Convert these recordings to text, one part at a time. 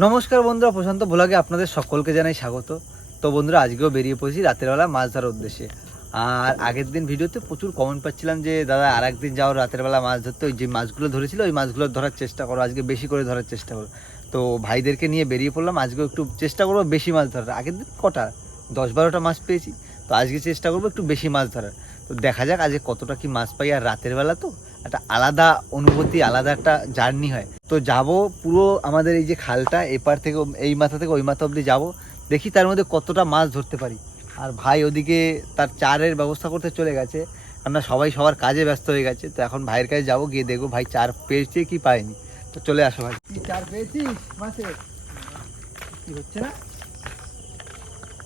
নমস্কার বন্ধুরা, প্রশান্ত ভোলাগে আপনাদের সকলকে জানাই স্বাগত। তো বন্ধুরা, আজকেও বেরিয়ে পড়েছি রাতের বেলা মাছ ধরার উদ্দেশ্যে। আর আগের দিন ভিডিওতে প্রচুর কমেন্ট পাচ্ছিলাম যে, দাদা আর একদিন যাও রাতের বেলা মাছ ধরতে। ওই যে মাছগুলো ধরেছিল, ওই মাছগুলো ধরার চেষ্টা করো, আজকে বেশি করে ধরার চেষ্টা করো। তো ভাইদেরকে নিয়ে বেরিয়ে পড়লাম, আজকেও একটু চেষ্টা করব বেশি মাছ ধরার। আগের দিন কটা? দশ বারোটা মাছ পেয়েছি। তো আজকে চেষ্টা করব একটু বেশি মাছ ধরার। তো দেখা যাক আজকে কতটা কি মাছ পাই, আর রাতের বেলা তো একটা আলাদা অনুভূতি, আলাদা একটা জার্নি হয়। তো যাব পুরো আমাদের এই যে খালটা এপার থেকে এই মাথা থেকে ওই মাথা অবধি যাব। দেখি তার মধ্যে কতটা মাছ ধরতে পারি। আর ভাই ওদিকে তার চারের ব্যবস্থা করতে চলে গেছে। আমরা সবাই সবার কাজে ব্যস্ত হয়ে গেছে। তো এখন ভাইয়ের কাছে যাব, গিয়ে দেখব ভাই চার পেয়েছে কি পায়নি। তো চলে আসো ভাই। চার পেয়েছিস মাসে কি হচ্ছে না?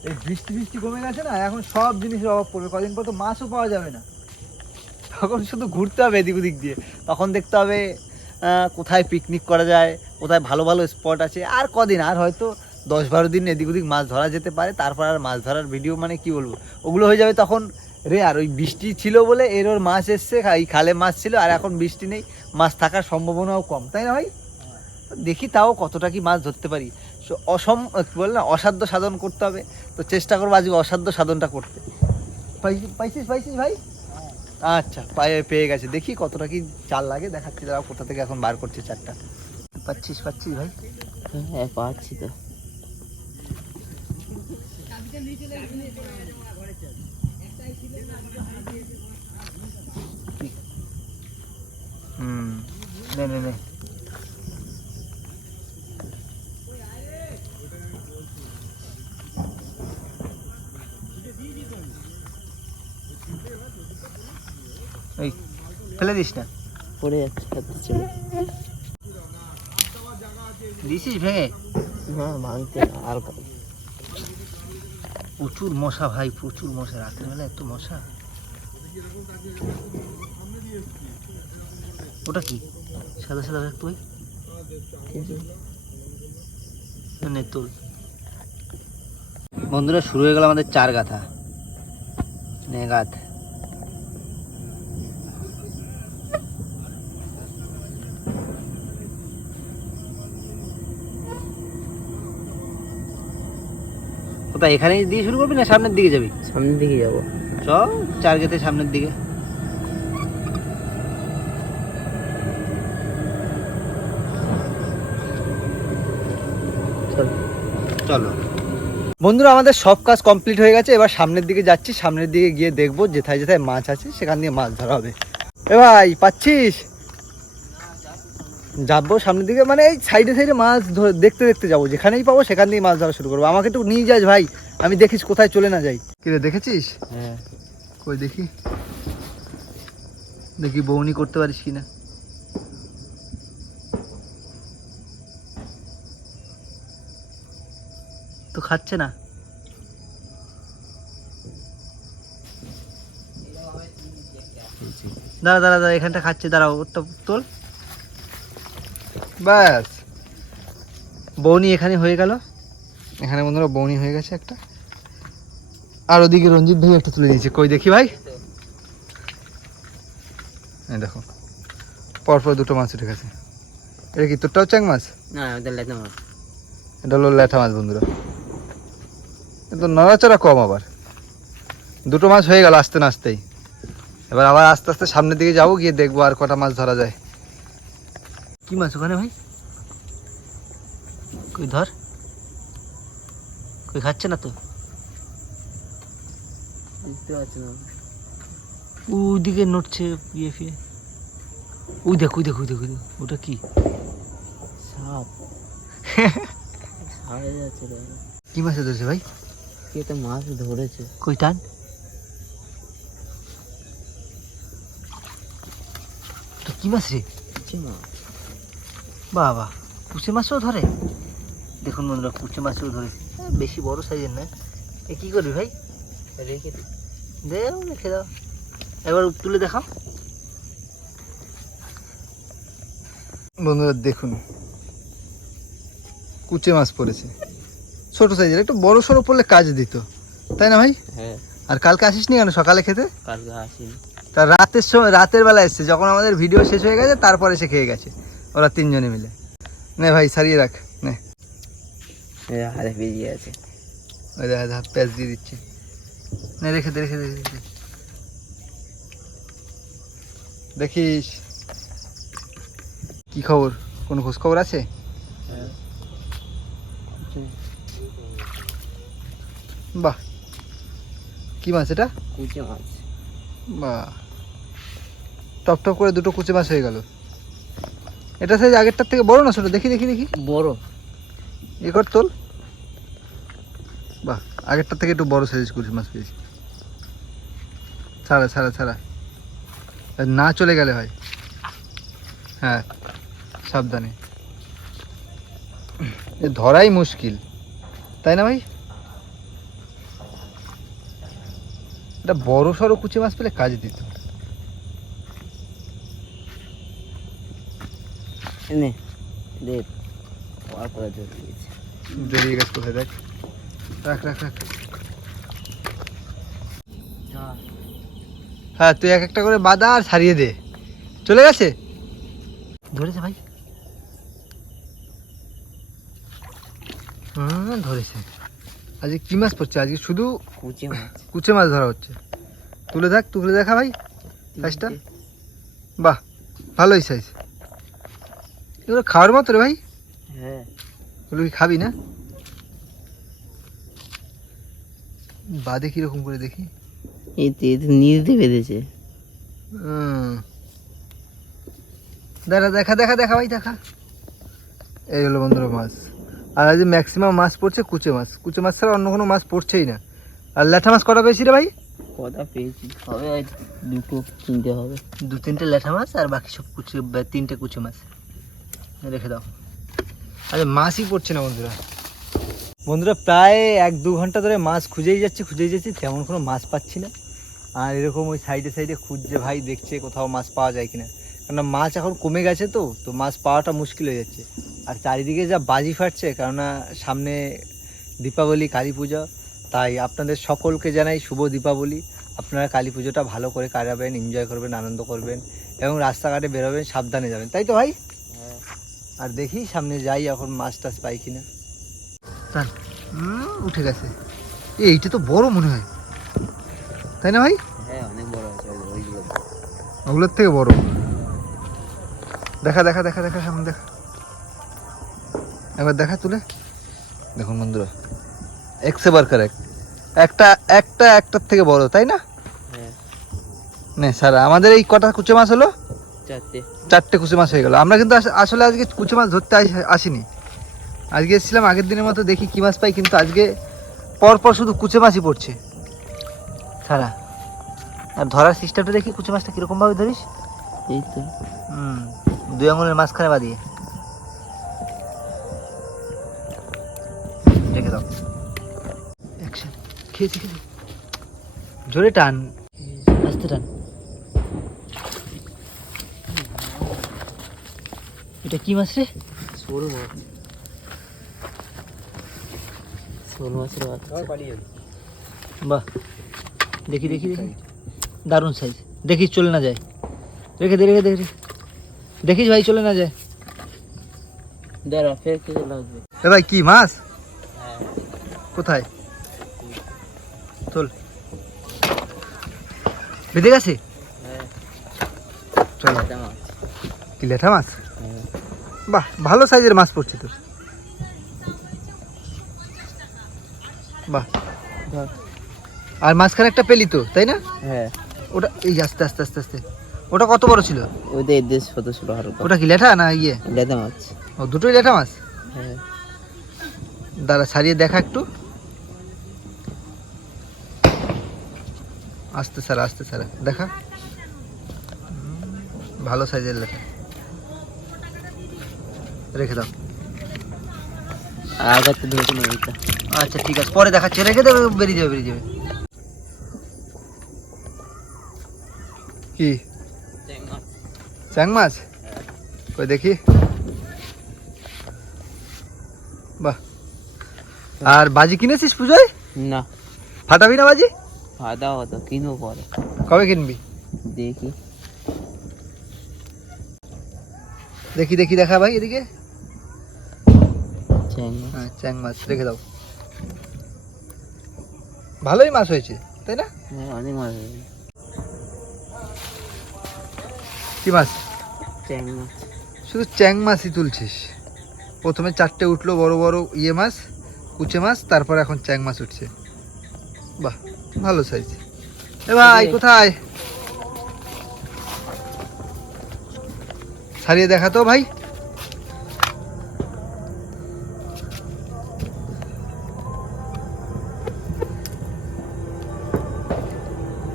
এই বৃষ্টি বৃষ্টি কমে গেছে না? এখন সব জিনিসের অভাব পড়বে। কদিন পর তো মাছও পাওয়া যাবে না। তখন শুধু ঘুরতে হবে এদিক ওদিক দিয়ে। তখন দেখতে হবে কোথায় পিকনিক করা যায়, কোথায় ভালো ভালো স্পট আছে। আর কদিন? আর হয়তো দশ বারো দিন এদিক ওদিক মাছ ধরা যেতে পারে, তারপর আর মাছ ধরার ভিডিও মানে কি বলব? ওগুলো হয়ে যাবে তখন রে আর ওই বৃষ্টি ছিল বলে এর ওর মাছ এসছে এই খালে মাছ ছিল, আর এখন বৃষ্টি নেই। মাছ থাকার সম্ভাবনাও কম, তাই না ভাই? দেখি তাও কতটা কি মাছ ধরতে পারি। অসম কি বলে না, অসাধ্য সাধন করতে হবে। তো চেষ্টা করব আজকে অসাধ্য সাধনটা করতে। পাই- পাইছিস পাইছিস ভাই? আচ্ছা পায়ে পেয়ে গেছে। দেখি কতটা কি চাল লাগে দেখাচ্ছি তারা কোথা থেকে এখন বার করছে চারটা পাচ্ছিস পাচ্ছিস ভাই? হ্যাঁ পাচ্ছি তো। হুম নে নে। এই ফেলে দিস না। পড়ে যাচ্ছে দিছিস ভেঙে? না ভাঙতে আর প্রচুর মশা ভাই প্রচুর মশা রাতের বেলা এত মশা। ওটা কি? সাদা সাদা একটু ভাই? কিছু নে তোল। বন্ধুরা শুরু হয়ে গেল আমাদের চার গাথা। নেগাত কোথায় এখানেই দিয়ে শুরু করবি না সামনের দিকে যাবি? সামনের দিকে যাব। চ চার গেতে সামনের দিকে। চলো। বন্ধুরা আমাদের সব কাজ কমপ্লিট হয়ে গেছে। এবার সামনের দিকে যাচ্ছি। সামনের দিকে গিয়ে দেখব যেথায় যেথায় মাছ আছে সেখান দিয়ে মাছ ধরা হবে। এ ভাই পাচ্ছিস? যাব সামনের দিকে মানে এই সাইডে সাইডে মাছ দেখতে দেখতে যাব। যেখানেই পাবো সেখান দিয়ে মাছ ধরা শুরু করব। আমাকে একটু নিয়ে যাস ভাই আমি দেখিস কোথায় চলে না যাই। কিরে দেখেছিস? হ্যাঁ। কই দেখি। দেখি বৌনি করতে পারিস কিনা। তো খাচ্ছে না? দাঁড়া দাঁড়া দাঁড়া এখানটা খাচ্ছে দাঁড়াও ওটা তোল। ব্যাস। বৌনি এখানে হয়ে গেল। এখানে বন্ধুরা বৌনি হয়ে গেছে একটা। আর ওদিকে রঞ্জিত ভাই একটা তুলে দিয়েছে। কই দেখি ভাই? এই দেখো। পরপর দুটো মাছ উঠে গেছে। এটা কি তোরটাও চ্যাং মাছ? না লেতে মাছ। এটা হলো ল্যাঠা মাছ বন্ধুরা। কিন্তু নড়াচড়া কম আবার। দুটো মাছ হয়ে গেল আস্তে না আসতেই এবার আবার আস্তে আস্তে সামনের দিকে যাব গিয়ে দেখব আর কটা মাছ ধরা যায়। কি মাছ ওখানে ভাই? কই ধর। কই খাচ্ছে না তো? ওইদিকে নড়ছে ইয়ে ফিয়ে। ওই দেখ ওই দেখ ওই দেখ ওই দেখ। ওটা কি? সাপ। কি মাছ ধরেছে ভাই? কে তো মাছ ধরেছে। কই টান? তো কি মাছ রে? কিছু মাছ? বাবা কুচে মাছও ধরে? দেখুন বন্ধুরা কুচে মাছও ধরেছে বেশি বড় সাইজের না এ কী করবি ভাই? রেখে দেও রেখে দাও। এবার তুলে দেখাও। বন্ধুরা দেখুন। কুচে মাছ পড়েছে। ছোট সাইজের একটু বড় সড়ো পড়লে কাজ দিত। তাই না ভাই? হ্যাঁ। আর কালকে আসিস নি কেন সকালে খেতে? কালকে আসিনি। তা রাতের সময় রাতের বেলা এসছে। যখন আমাদের ভিডিও শেষ হয়ে গেছে তারপরে সে খেয়ে গেছে। ওরা তিনজনে মিলে। নে ভাই সারিয়ে রাখ নে। হাতে বেরিয়ে আছে। ওই দেখা দেখা প্যাঁচ দিয়ে দিচ্ছে। না রেখে দে রেখে দে দেখিস। কি খবর? কোনো খোঁজ খবর আছে বাহ। কি মাছ এটা? কুচে মাছ। বাহ। টপ টপ করে দুটো কুচে মাছ হয়ে গেল। এটা সাইজ আগেরটার থেকে বড় না ছোট? দেখি দেখি দেখি। বড়। এ কর তোল। বাহ আগেরটার থেকে একটু বড় সাইজ কুচে মাছ পেয়েছি। ছাড়া ছাড়া ছাড়া। না চলে গেলে হয়। হ্যাঁ সাবধানে। এ ধরাই মুশকিল। তাই না ভাই? এটা বড় সড়ো কুচি মাছ পেলে কাজ দিত। নে দেখ পর করে দিয়েছে বেরিয়ে গেছে কোথায় দেখ? রাখ রাখ রাখ। হ্যাঁ তুই এক একটা করে বাদা আর ছাড়িয়ে দে। চলে গেছে? ধরেছে ভাই। হুম ধরেছে। আজকে কি মাছ পড়ছে? আজকে শুধু কুচে মাছ। কুচে মাছ ধরা হচ্ছে। তুলে দেখ তুলে দেখা ভাই। সাইজটা বাহ ভালোই সাইজ এগুলো খাওয়ার মতো রে ভাই। হ্যাঁ। ওগুলো কি খাবি না? বাদে কীরকম করে দেখি। এই তো এই তো নিজে বেঁধেছে। হুম। দেখা দেখা দেখা ভাই দেখা। এই হলো বন্ধুরা মাছ। আর আজ ম্যাক্সিমাম মাছ পড়ছে কুচে মাছ। কুচে মাছ ছাড়া অন্য কোনো মাছ পড়ছেই না। আর ল্যাঠা মাছ কটা পেয়েছি রে ভাই? কটা পেয়েছি? হবে দুটো তিনটে হবে। দু তিনটে ল্যাঠা মাছ আর বাকি সব কুচে তিনটে কুচে মাছ। রেখে দাও। আরে মাছই পড়ছে না বন্ধুরা। বন্ধুরা, প্রায় এক দু ঘণ্টা ধরে মাছ খুঁজেই যাচ্ছে, খুঁজেই যাচ্ছি, তেমন কোনো মাছ পাচ্ছি না। আর এরকম ওই সাইডে সাইডে খুঁজছে, ভাই দেখছে কোথাও মাছ পাওয়া যায় কিনা। কেননা মাছ এখন কমে গেছে তো তো মাছ পাওয়াটা মুশকিল হয়ে যাচ্ছে। আর চারিদিকে যা বাজি ফাটছে, কেননা সামনে দীপাবলি, কালী পুজো, তাই আপনাদের সকলকে জানাই শুভ দীপাবলি। আপনারা কালী পুজোটা ভালো করে কাটাবেন এনজয় করবেন, আনন্দ করবেন, এবং রাস্তাঘাটে বেরোবেন, সাবধানে যাবেন। তাই তো ভাই? আর দেখি সামনে যাই এখন মাছ টাছ পাই কিনা। উম, উঠে গেছে। এইটা তো বড় মনে হয়। তাই না ভাই? হ্যাঁ অনেক বড় আছে ওই- ওইগুলো। ওগুলোর থেকে বড়। দেখা দেখা দেখা দেখা সামনে দেখা। একবার দেখা তুলে। দেখুন বন্ধুরা একশে বার কারেক্ট একটা একটা একটার থেকে বড় তাই না? হ্যাঁ। নে স্যার আমাদের এই কটা কুচে মাছ হলো? চারটে। চারটে কুচে মাছ হয়ে গেল। আমরা কিন্তু আসলে আজকে কুচে মাছ ধরতে আস- আসিনি। আজকে এসেছিলাম আগের দিনের মতো দেখি কি মাছ পাই কিন্তু আজকে পর পর শুধু কুচে মাছই পড়ছে। সারা আর ধরার সিস্টেমটা দেখি কুচে মাছটা কীরকম ভাবে ধরিস? এই তো। হুম। দুই আঙুলের মাঝখানে বাদিয়ে রেখে দাও। খেয়েছি খেয়েছি। জোরে টান। আস্তে টান। এটা কি মাছ রে সরু মাছ সরু মাছের বাহ দেখি দেখি দেখি দারুণ সাইজ দেখিস চলে না যায় রেখে দে রেখে দে দেখিস ভাই চলে না যায় দাঁড়া ফের লাগবে এ ভাই কি মাছ কোথায় চল বেঁধে গেছে চল কি লেঠা মাছ বাহ ভালো সাইজের মাছ পড়ছে তো বাহ আর মাঝখানে একটা পেলি তো তাই না? হ্যাঁ। ওটা এই আস্তে আস্তে আস্তে আস্তে। ওটা কত বড় ছিল? ওদের দেশ ছোট ছিল হালকা ওটা কি লেঠা না ইয়ে? লেদা মাছ। ও দুটোই লেঠা মাছ? হ্যাঁ। দাঁড়া ছাড়িয়ে দেখা একটু। আস্তে সারা আস্তে সারা দেখা। ভালো সাইজের লেখা রেখে দাও। না আচ্ছা ঠিক আছে। পরে দেখাচ্ছি। রেখে দেবে বেরিয়ে যাবে বেরিয়ে যাবে। কি? চ্যাং মাছ? ওই দেখি। বাহ। আর বাজি কিনেছিস পুজোয়? না। ফাটাবি না বাজি? দাওয়া তো কিনবো পরে। কবে কিনবি? দেখি। দেখি দেখি দেখা ভাই এদিকে। হ্যাঁ চ্যাং মাছ রেখে দাও। ভালোই মাছ হয়েছে তাই না? হ্যাঁ অনেক মাছ কি মাছ? চ্যাং মাছ শুধু চ্যাং মাছই তুলছিস। প্রথমে চারটে উঠল বড় বড় ইয়ে মাছ কুচে মাছ তারপর এখন চ্যাং মাছ উঠছে। বাহ ভালো সাইজ এ ভাই কোথায়? ছাড়িয়ে দেখা তো ভাই।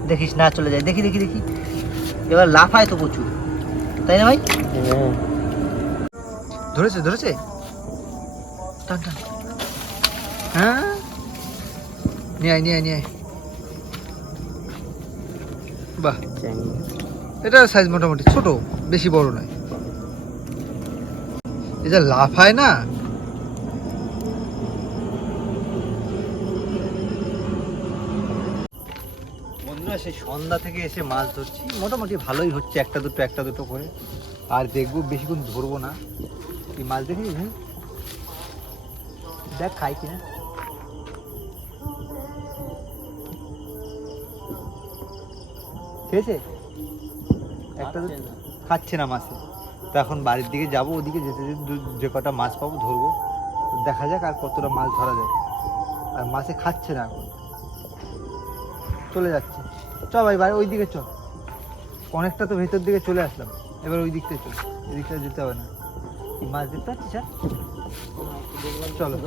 দেখিস না চলে যায়। দেখি দেখি দেখি। এবার লাফায় তো প্রচুর। তাই না ভাই? ধরেছে ধরেছে? টান টান। হ্যাঁ? নিয়ে আয় নিয়ে আয় নিয়ে আয়। বাহ। এটার সাইজ মোটামুটি ছোট বেশি বড় নয়। এটা লাফায় না? বন্ধুরা সেই সন্ধ্যা থেকে এসে মাছ ধরছি। মোটামুটি ভালোই হচ্ছে একটা দুটো একটা দুটো করে। আর দেখব বেশিক্ষণ ধরবো না। এই মাছ দেখি দেখ খাই কিনা। খেয়েছে? একটা দুটো? খাচ্ছে না মাছে। তো এখন বাড়ির দিকে যাব, ওদিকে যেতে যেতে যে কটা মাছ পাবো ধরবো। দেখা যাক আর কতটা মাছ ধরা যায়। আর মাছে খাচ্ছে না এখন। চলে যাচ্ছে। চ ভাই ভাই ওই দিকে চ। অনেকটা তো ভেতর দিকে চলে আসলাম। এবার ওই দিকটায় চল। এদিকটা যেতে হবে না। মাছ দেখতে পাচ্ছিস, স্যার? চলো।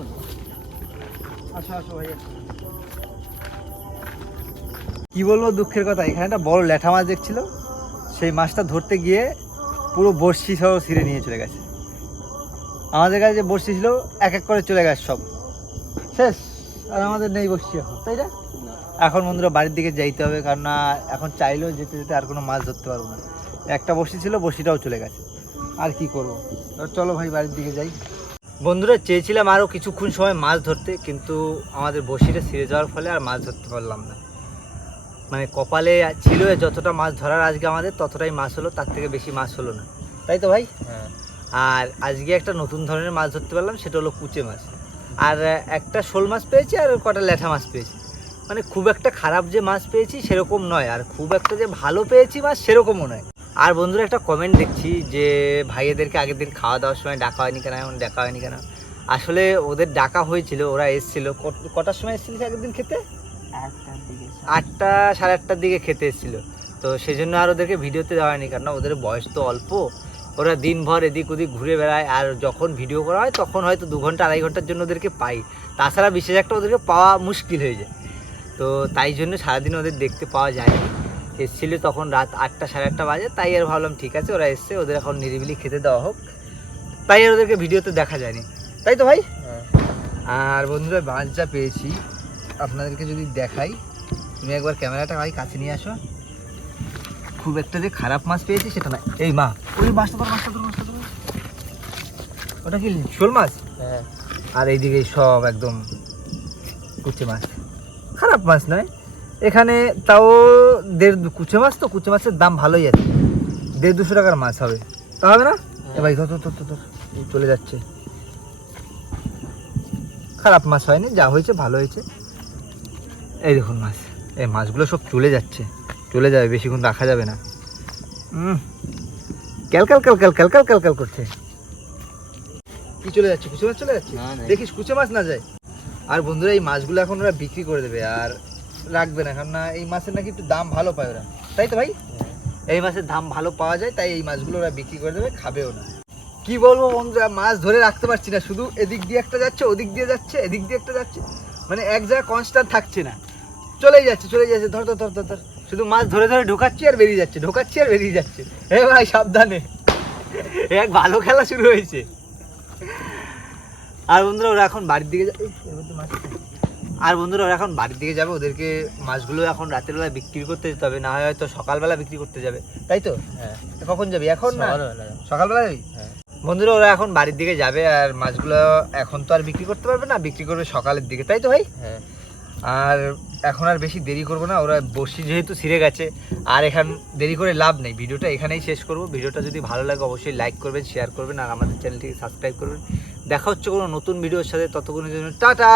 আসো আসো ভাই কি বলব দুঃখের কথা? এখানে একটা বড় ল্যাঠা মাছ দেখছিল। সেই মাছটা ধরতে গিয়ে পুরো বড়শি সহ ছিঁড়ে নিয়ে চলে গেছে। আমাদের কাছে যে বড়শি ছিল এক এক করে চলে গেছে সব। শেষ। আর আমাদের নেই বড়শি এখন, তাই না? এখন বন্ধুরা বাড়ির দিকে যাইতে হবে কারণ এখন চাইলেও যেতে যেতে আর কোনো মাছ ধরতে পারব না। একটা বড়শি ছিল, বড়শিটাও চলে গেছে। আর কি করব? চলো ভাই, বাড়ির দিকে যাই। বন্ধুরা, চেয়েছিলাম আরও কিছুক্ষণ সময় মাছ ধরতে, কিন্তু আমাদের বড়শিটা ছিঁড়ে যাওয়ার ফলে আর মাছ ধরতে পারলাম না। মানে কপালে ছিল যতটা মাছ ধরার আজকে আমাদের ততটাই মাছ হলো তার থেকে বেশি মাছ হলো না। তাই তো ভাই? হ্যাঁ। আর আজকে একটা নতুন ধরনের মাছ ধরতে পারলাম সেটা হলো কুচে মাছ। আর একটা শোল মাছ পেয়েছি আর কটা ল্যাঠা মাছ পেয়েছি। মানে খুব একটা খারাপ যে মাছ পেয়েছি সেরকম নয় আর খুব একটা যে ভালো পেয়েছি মাছ সেরকমও নয়। আর বন্ধুরা একটা কমেন্ট দেখছি যে ভাইয়েদেরকে আগের দিন খাওয়া দাওয়ার সময় ডাকা হয়নি কেন এখন ডাকা হয়নি কেন? আসলে ওদের ডাকা হয়েছিল ওরা এসেছিল। কটার সময় এসেছিল আগের দিন খেতে? আটটা সাড়ে আটটার দিকে খেতে এসেছিল। তো সেই জন্য আর ওদেরকে ভিডিওতে দেওয়া হয়নি কারণ ওদের বয়স তো অল্প। ওরা দিনভর এদিক ওদিক ঘুরে বেড়ায় আর যখন ভিডিও করা হয় তখন হয়তো দু ঘণ্টা আড়াই ঘণ্টার জন্য ওদেরকে পাই। তাছাড়া বিশেষ একটা ওদেরকে পাওয়া মুশকিল হয়ে যায়। তো তাই জন্য সারাদিন ওদের দেখতে পাওয়া যায়নি। এসেছিল তখন রাত আটটা সাড়ে আটটা বাজে তাই আর ভাবলাম ঠিক আছে ওরা এসছে ওদের এখন নিরিবিলি খেতে দেওয়া হোক। তাই আর ওদেরকে ভিডিওতে দেখা যায়নি। তাই তো ভাই? হ্যাঁ। আর বন্ধুরা মাছ যা পেয়েছি। আপনাদেরকে যদি দেখাই তুমি একবার ক্যামেরাটা ভাই কাছে নিয়ে আসো। খুব একটা যে খারাপ মাছ পেয়েছি সেটা না। এই মা ওই মাছটা মাছটা ধর মাছটা ধর। ওটা কি শোল মাছ? হ্যাঁ। আর এইদিকে সব একদম কুচে মাছ। খারাপ মাছ নয়। এখানে তাও দেড় কুচে মাছ তো কুচে মাছের দাম ভালোই আছে। দেড় দুশো টাকার মাছ হবে। তা হবে না? এ ভাই ধর ধর ধর, চলে যাচ্ছে। খারাপ মাছ হয়নি যা হয়েছে ভালো হয়েছে। এই দেখুন মাছ। এই মাছগুলো সব চলে যাচ্ছে। চলে যাবে বেশিক্ষণ রাখা যাবে না। ক্যালকাল ক্যালকাল ক্যালকাল ক্যালকাল করছে। কি চলে যাচ্ছে? কুচে মাছ চলে যাচ্ছে। দেখিস কুচে মাছ না যায়। আর বন্ধুরা এই মাছগুলো এখন ওরা বিক্রি করে দেবে আর রাখবে না। কারণ না এই মাছের নাকি একটু দাম ভালো পায় ওরা। তাই তো ভাই? এই মাছের দাম ভালো পাওয়া যায় তাই এই মাছগুলো ওরা বিক্রি করে দেবে খাবেও না। কি বলব বন্ধুরা মাছ ধরে রাখতে পারছি না। শুধু এদিক দিয়ে একটা যাচ্ছে ওদিক দিয়ে যাচ্ছে এদিক দিয়ে একটা যাচ্ছে। মানে এক জায়গায় কনস্ট্যান্ট থাকছে না। চলেই যাচ্ছে চলে যাচ্ছে। ধর ধর ধর ধর শুধু মাছ ধরে ধরে ঢোকাচ্ছি আর বেরিয়ে যাচ্ছে ঢোকাচ্ছি আর বেরিয়ে যাচ্ছে। হে ভাই সাবধানে। এক ভালো খেলা শুরু হয়েছে। আর বন্ধুরা ওরা এখন বাড়ির দিকে। আর বন্ধুরা ওরা এখন বাড়ির দিকে যাবে। ওদেরকে মাছগুলো এখন রাতের বেলা বিক্রি করতে যেতে হবে না হয় হয়তো সকালবেলা বিক্রি করতে যাবে। তাই তো? হ্যাঁ। কখন যাবি? এখন না? সকালবেলা। সকালবেলা যাবি? হ্যাঁ। বন্ধুরা ওরা এখন বাড়ির দিকে যাবে আর মাছগুলো এখন তো আর বিক্রি করতে পারবে না বিক্রি করবে সকালের দিকে। তাই তো ভাই? হ্যাঁ। আর এখন আর বেশি দেরি করব না, ওরা বসি যেহেতু ছিঁড়ে গেছে, আর এখান দেরি করে লাভ নেই। ভিডিওটা এখানেই শেষ করব। ভিডিওটা যদি ভালো লাগে অবশ্যই লাইক করবেন শেয়ার করবেন, আর আমাদের চ্যানেলটিকে সাবস্ক্রাইব করবেন। দেখা হচ্ছে কোনো নতুন ভিডিওর সাথে, ততক্ষণের জন্য টাটা!